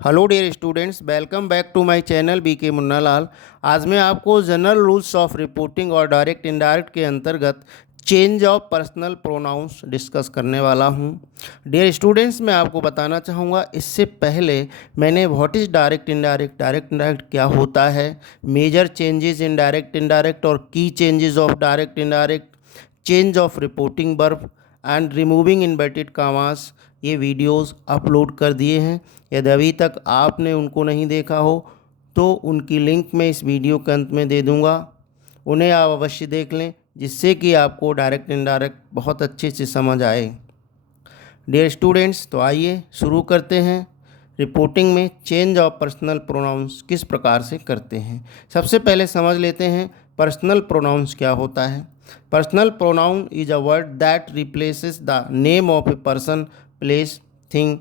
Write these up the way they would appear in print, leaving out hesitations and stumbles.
Hello dear students, welcome back to my channel BK Munnalal. आज मैं आपको जनरल रूल्स ऑफ रिपोर्टिंग और direct indirect के अंतर्गत change of personal pronouns discuss करने वाला हूं। डियर स्टूडेंट्स, मैं आपको बताना चाहूँगा, इससे पहले मैंने what is direct indirect, direct indirect क्या होता है, major changes in direct indirect और की changes of direct indirect, change of reporting verb and removing inverted commas, ये वीडियोस अपलोड कर दिए हैं। यदि अभी तक आपने उनको नहीं देखा हो तो उनकी लिंक मैं इस वीडियो के अंत में दे दूंगा, उन्हें आप अवश्य देख लें, जिससे कि आपको डायरेक्ट इनडायरेक्ट बहुत अच्छे से समझ आए। डियर स्टूडेंट्स, तो आइए शुरू करते हैं। रिपोर्टिंग में चेंज ऑफ पर्सनल प्रोनाउंस किस प्रकार से करते हैं। सबसे पहले समझ लेते हैं पर्सनल प्रोनाउंस क्या होता है। Personal pronoun is a word that replaces the name of a person, place, thing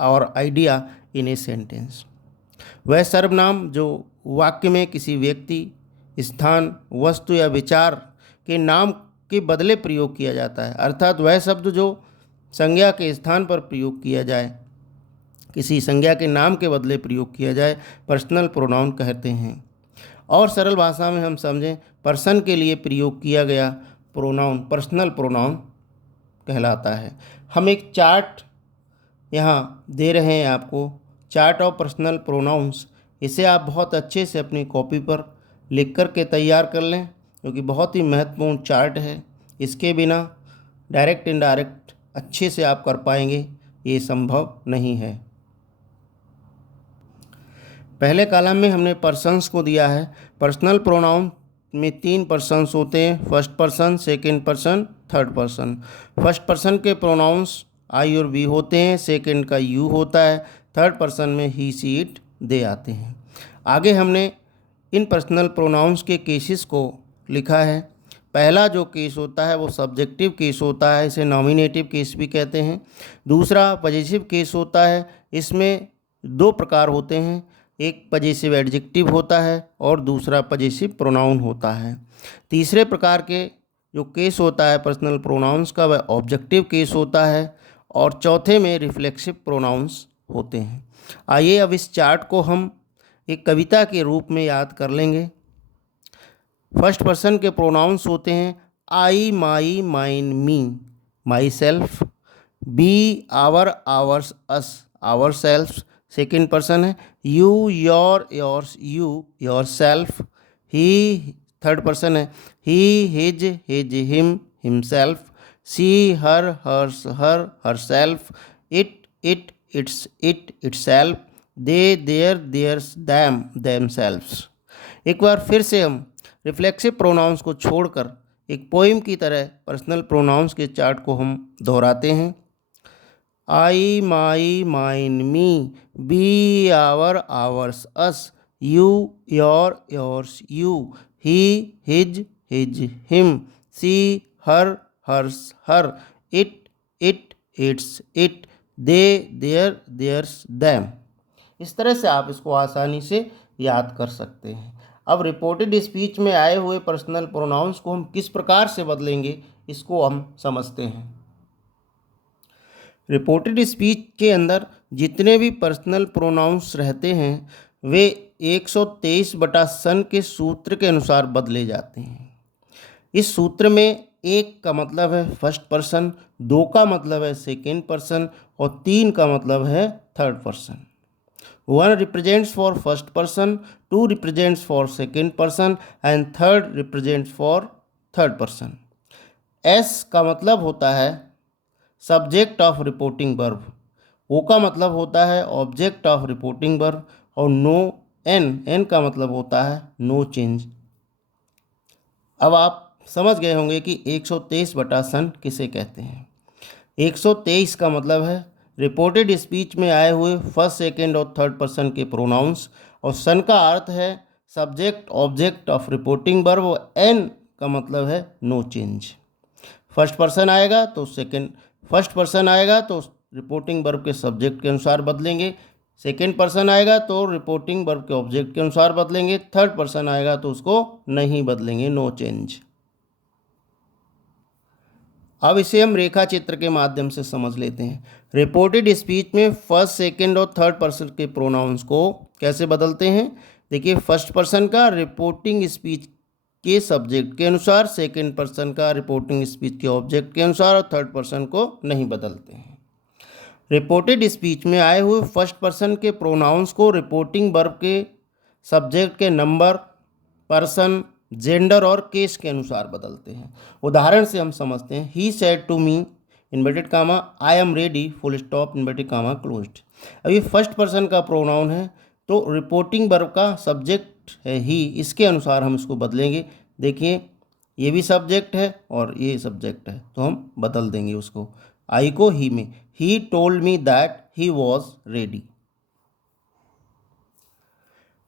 और आइडिया इन ए सेंटेंस। वह सर्वनाम जो वाक्य में किसी व्यक्ति, स्थान, वस्तु या विचार के नाम के बदले प्रयोग किया जाता है, अर्थात वह शब्द जो संज्ञा के स्थान पर प्रयोग किया जाए, किसी संज्ञा के नाम के बदले प्रयोग किया जाए, पर्सनल प्रोनाउन कहते हैं। और सरल भाषा में हम समझें, पर्सन के लिए प्रयोग किया गया प्रोनाउन पर्सनल प्रोनाउन कहलाता है। हम एक चार्ट यहाँ दे रहे हैं आपको, चार्ट ऑफ पर्सनल प्रोनाउंस। इसे आप बहुत अच्छे से अपनी कॉपी पर लिख कर के तैयार कर लें, क्योंकि बहुत ही महत्वपूर्ण चार्ट है। इसके बिना डायरेक्ट इनडायरेक्ट अच्छे से आप कर पाएंगे, ये संभव नहीं है। पहले कॉलम में हमने पर्सन्स को दिया है। पर्सनल प्रोनाउन में 3 पर्सन्स होते हैं, first person, second person, third person. First person के प्रोनाउंस आई और वी होते हैं, सेकंड का यू होता है, थर्ड पर्सन में ही, सी, इट, दे आते हैं। आगे हमने इन पर्सनल प्रोनाउंस के केसेस को लिखा है। पहला जो केस होता है वो सब्जेक्टिव केस होता है, इसे नॉमिनेटिव केस भी कहते हैं। दूसरा पजेसिव केस होता है, इसमें 2 प्रकार होते हैं, एक पजेसिव एडजेक्टिव होता है और दूसरा पजेसिव प्रोनाउन होता है। तीसरे प्रकार के जो केस होता है पर्सनल प्रोनाउंस का, वह ऑब्जेक्टिव केस होता है और चौथे में रिफ्लेक्सिव प्रोनाउंस होते हैं। आइए अब इस चार्ट को हम एक कविता के रूप में याद कर लेंगे। फर्स्ट पर्सन के प्रोनाउंस होते हैं I, my, mine, me, myself, we, our, ours, us, ourselves. Second person है you, your, yours, you, yourself, ही। थर्ड पर्सन है he, his, him, himself, she, her, hers, herself, it, itself, they, theirs, themselves. एक बार फिर से हम reflexive pronouns को छोड़कर एक पोइम की तरह पर्सनल प्रोनाउंस के चार्ट को हम दोहराते हैं। I, my, mine, me, we, our, ours, us, you, your, yours, you, he, his, him, she, her, hers, her, its, they, theirs, them. इस तरह से आप इसको आसानी से याद कर सकते हैं। अब रिपोर्टेड स्पीच में आए हुए पर्सनल प्रोनाउंस को हम किस प्रकार से बदलेंगे, इसको हम समझते हैं। रिपोर्टेड स्पीच के अंदर जितने भी पर्सनल प्रोनाउंस रहते हैं वे 123/सन के सूत्र के अनुसार बदले जाते हैं। इस सूत्र में 1 का मतलब है फर्स्ट पर्सन, 2 का मतलब है सेकेंड पर्सन और 3 का मतलब है third person. 1 represents for first person, 2 represents for second person and 3rd represents for third person। S का मतलब होता है subject of reporting verb, O का मतलब होता है ऑब्जेक्ट ऑफ रिपोर्टिंग वर्ब और नो, N का मतलब होता है नो चेंज। अब आप समझ गए होंगे कि 123/सन किसे कहते हैं। 123 का मतलब है रिपोर्टेड स्पीच में आए हुए फर्स्ट, सेकेंड और थर्ड पर्सन के प्रोनाउंस, और सन का अर्थ है subject object of reporting verb, और एन का मतलब है नो चेंज। फर्स्ट पर्सन आएगा तो रिपोर्टिंग वर्ब के सब्जेक्ट के अनुसार बदलेंगे, सेकेंड पर्सन आएगा तो रिपोर्टिंग वर्ब के ऑब्जेक्ट के अनुसार बदलेंगे, थर्ड पर्सन आएगा तो उसको नहीं बदलेंगे, नो चेंज। अब इसे हम रेखा चित्र के माध्यम से समझ लेते हैं। रिपोर्टेड स्पीच में फर्स्ट, सेकंड और थर्ड पर्सन के प्रोनाउंस को कैसे बदलते हैं। देखिए, फर्स्ट पर्सन का रिपोर्टिंग स्पीच के सब्जेक्ट के अनुसार, सेकंड पर्सन का रिपोर्टिंग स्पीच के ऑब्जेक्ट के अनुसार और थर्ड पर्सन को नहीं बदलते हैं। रिपोर्टेड स्पीच में आए हुए फर्स्ट पर्सन के प्रोनाउंस को रिपोर्टिंग वर्ब के सब्जेक्ट के नंबर, पर्सन, जेंडर और केस के अनुसार बदलते हैं। उदाहरण से हम समझते हैं, he said to me inverted comma I am ready full stop inverted comma closed. अब ये फर्स्ट पर्सन का प्रोनाउन है तो रिपोर्टिंग वर्ब का सब्जेक्ट है ही, इसके अनुसार हम इसको बदलेंगे। देखिए, ये भी सब्जेक्ट है और ये सब्जेक्ट है तो हम बदल देंगे उसको, आई को ही में। He told me that he was ready.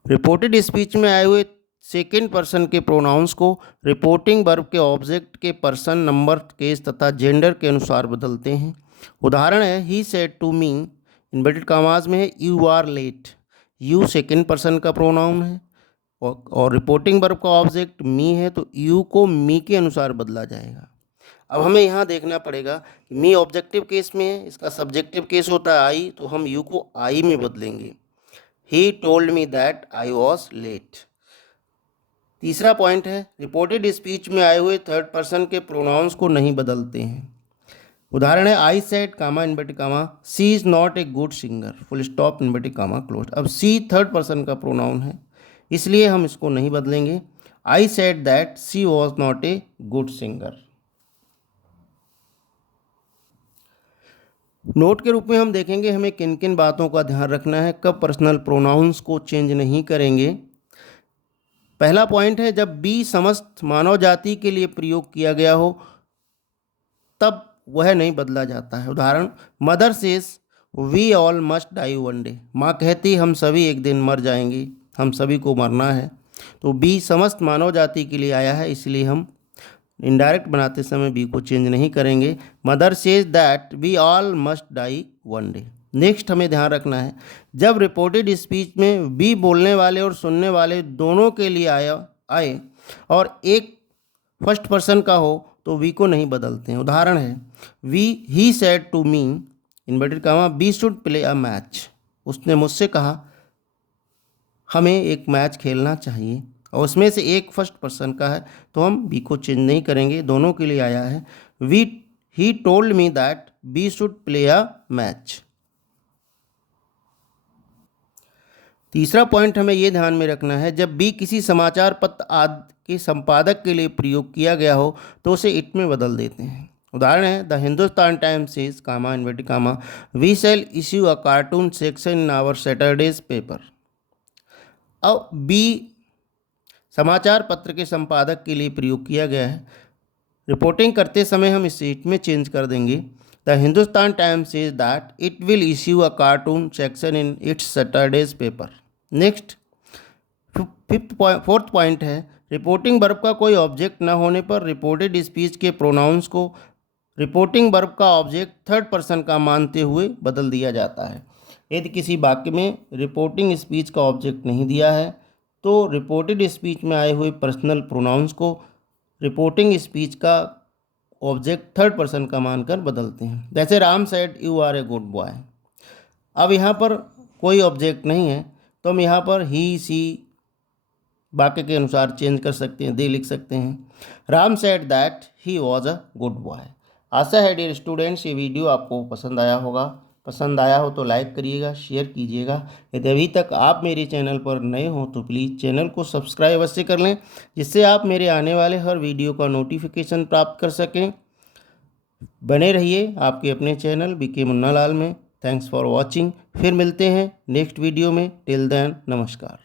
Reported speech में आए हुए सेकेंड पर्सन के प्रोनाउंस को रिपोर्टिंग वर्ब के ऑब्जेक्ट के पर्सन, नंबर, केस तथा जेंडर के अनुसार बदलते हैं। उदाहरण है, he said to me inverted commas में है you are late. You second person का प्रोनाउन है और रिपोर्टिंग वर्ब का ऑब्जेक्ट मी है तो यू को मी के अनुसार बदला जाएगा। अब हमें यहाँ देखना पड़ेगा कि मी ऑब्जेक्टिव केस में है, इसका सब्जेक्टिव केस होता है आई, तो हम यू को आई में बदलेंगे। He told me that I was late. तीसरा पॉइंट है, रिपोर्टेड स्पीच में आए हुए थर्ड पर्सन के प्रोनाउंस को नहीं बदलते हैं। उदाहरण है, I said comma inverted comma she is not a good singer full stop inverted comma close. अब सी थर्ड पर्सन का प्रोनाउन है इसलिए हम इसको नहीं बदलेंगे। I said that she was not a good singer. Note के रूप में हम देखेंगे हमें किन किन बातों का ध्यान रखना है, कब पर्सनल प्रोनाउंस को चेंज नहीं करेंगे। पहला पॉइंट है, जब बी समस्त मानव जाति के लिए प्रयोग किया गया हो तब वह नहीं बदला जाता है। उदाहरण, mother says we all must die one day. माँ कहती हम सभी एक दिन मर जाएंगे, हम सभी को मरना है। तो बी समस्त मानव जाति के लिए आया है इसलिए हम इनडायरेक्ट बनाते समय बी को चेंज नहीं करेंगे। Mother says that we all must die one day. Next हमें ध्यान रखना है, जब रिपोर्टेड स्पीच में बी बोलने वाले और सुनने वाले दोनों के लिए आए और एक फर्स्ट पर्सन का हो तो वी को नहीं बदलते हैं। उदाहरण है, he said to me inverted comma we should play a match. उसने मुझसे कहा हमें एक मैच खेलना चाहिए और उसमें से एक फर्स्ट पर्सन का है तो हम बी को चेंज नहीं करेंगे, दोनों के लिए आया है। He told me that we should play a match. तीसरा पॉइंट हमें यह ध्यान में रखना है, जब बी किसी समाचार पत्र आदि के संपादक के लिए प्रयोग किया गया हो तो उसे इट में बदल देते हैं। उदाहरण है, the Hindustan Times says comma inverted comma we shall issue a cartoon section in our Saturday's paper. अब बी समाचार पत्र के संपादक के लिए प्रयोग किया गया है, रिपोर्टिंग करते समय हम इस इट में चेंज कर देंगे। The Hindustan Times says that it will issue a cartoon section in its Saturdays paper. Next fourth point है, रिपोर्टिंग वर्ब का कोई ऑब्जेक्ट न होने पर रिपोर्टेड स्पीच के प्रोनाउंस को रिपोर्टिंग वर्ब का ऑब्जेक्ट थर्ड पर्सन का मानते हुए बदल दिया जाता है। यदि किसी वाक्य में रिपोर्टिंग स्पीच का ऑब्जेक्ट नहीं दिया है तो रिपोर्टेड स्पीच में आए हुए पर्सनल प्रोनाउंस को रिपोर्टिंग स्पीच का ऑब्जेक्ट थर्ड पर्सन का मानकर बदलते हैं। जैसे, Ram said you are a good boy. अब यहाँ पर कोई ऑब्जेक्ट नहीं है तो हम यहाँ पर ही, सी वाक्य के अनुसार चेंज कर सकते हैं, दे लिख सकते हैं। Ram said that he was a good boy. आशा है डियर स्टूडेंट्स ये वीडियो आपको पसंद आया होगा। पसंद आया हो तो लाइक करिएगा, शेयर कीजिएगा। यदि अभी तक आप मेरे चैनल पर नए हो तो प्लीज़ चैनल को सब्सक्राइब अवश्य कर लें, जिससे आप मेरे आने वाले हर वीडियो का नोटिफिकेशन प्राप्त कर सकें। बने रहिए आपके अपने चैनल बीके मुन्नालाल में। Thanks for watching. फिर मिलते हैं नेक्स्ट वीडियो में। टिल देन, नमस्कार।